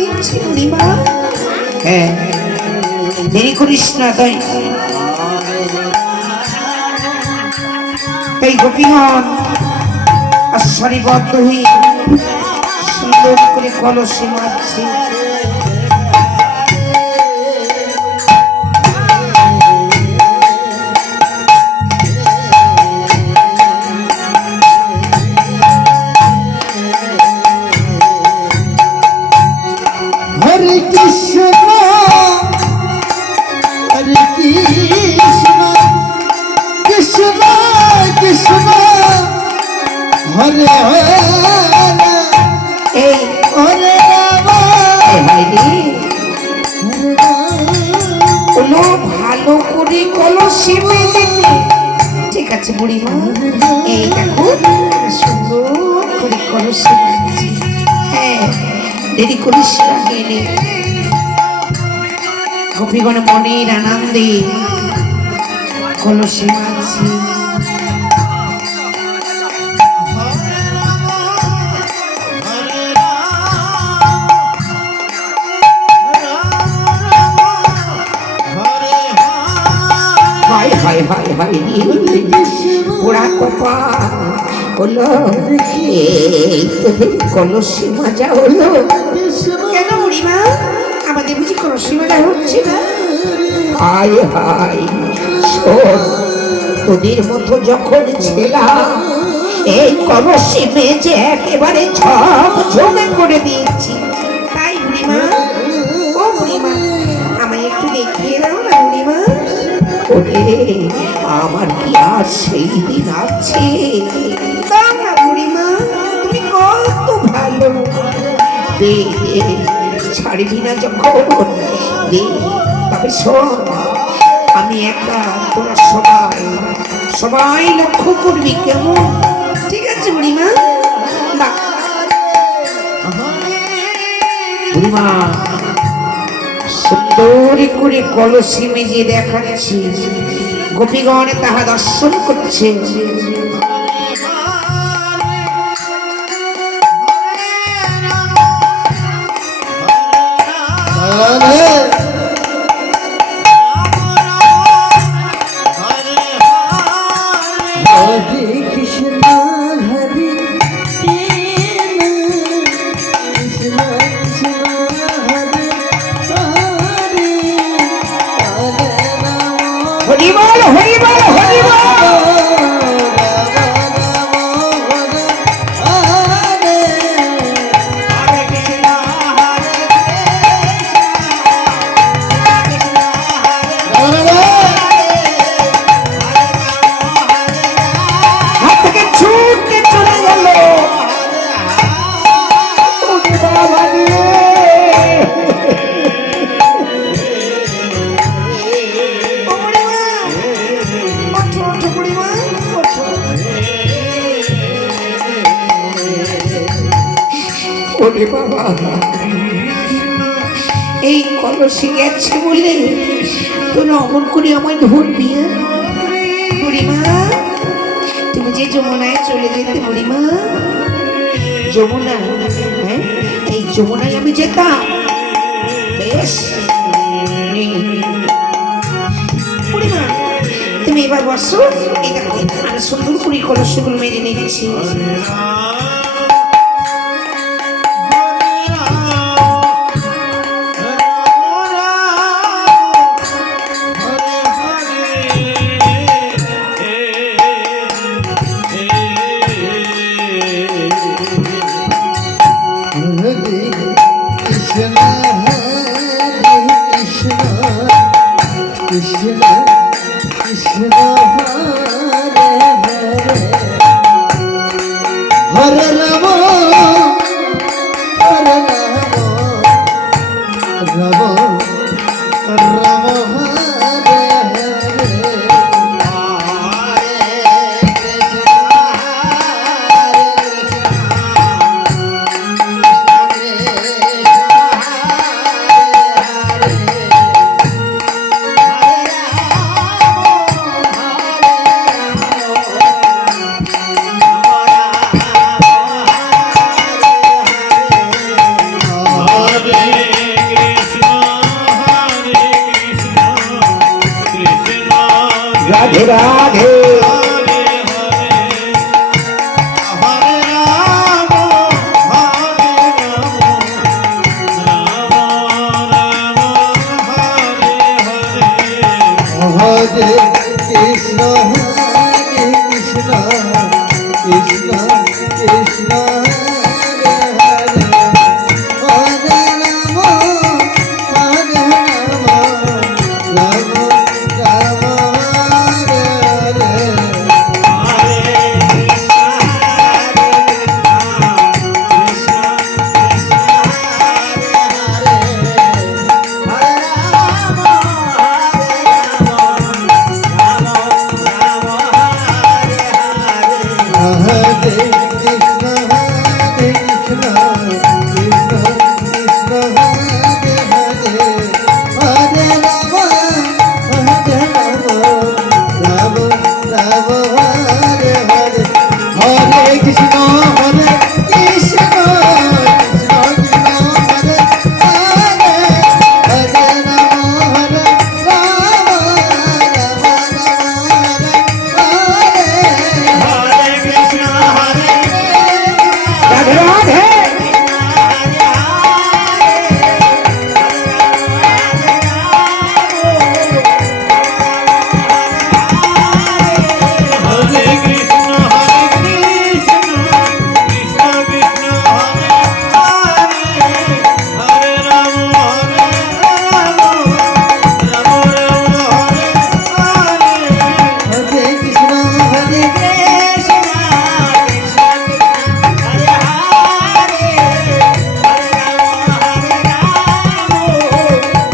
দিচ্ছি বুড়িমা। হ্যাঁ, দেরি করিস না। তাই এই গোপীগণ সারিবদ্ধ হয়ে সুন্দর করে কলসি মারছে। হরে কৃষ্ণ হরে কৃষ্ণ কৃষ্ণ কৃষ্ণ হরে হরে হরে কোনো ভালো করে কলসি মেলে। ঠিক আছে বুড়িমা, এই দেখো সুন্দর করে কলসি মারছি। হ্যাঁ, দেরি করিস না। গেলে গোপীগণ মনের আনন্দে কলসি মারছি। পোড়া কপা হলো, এই তোদের কলসি মাজা হলো কেন বুড়িমা? আমাদের বুঝি কলসি মাজা হচ্ছে না? হায় হায়, শোন, তোদের মতো যখন ছিলাম এই কলসি মেজে একেবারে ঝকঝকে করে দিয়েছি। তাই বুড়িমা, ও বুড়িমা, আমায় একটু দেখিয়ে দাও না বুড়িমা। আমার কি আর সেই দিন আছে? না বুড়িমা, তুমি কত ভালো। ছাড়বি না যখন, তবে শোন, আমি একা, তোরা সবাই সবাই লক্ষ্য করবি কেমন? ঠিক আছে বুড়িমা? বুড়িমা সুন্দর করে কলসি মেজে দেখাচ্ছি, গোপীগণে তাহা দর্শন করছে। এই কলসি গেছে বলে তোরা অমন করে আমায় ধরবি? বুড়িমা, তুমি যে যমুনায় চলে যেতে বুড়িমা, যমুনা, হ্যাঁ, এই যমুনায় আমি যেতাম। বেশ বুড়িমা, তুমি এবার বসো। এই দেখো আমি সুন্দর করে কলসিগুলো মেজে নিচ্ছি। রাধে রাধে হরে কৃষ্ণ হরে কৃষ্ণ কৃষ্ণ কৃষ্ণ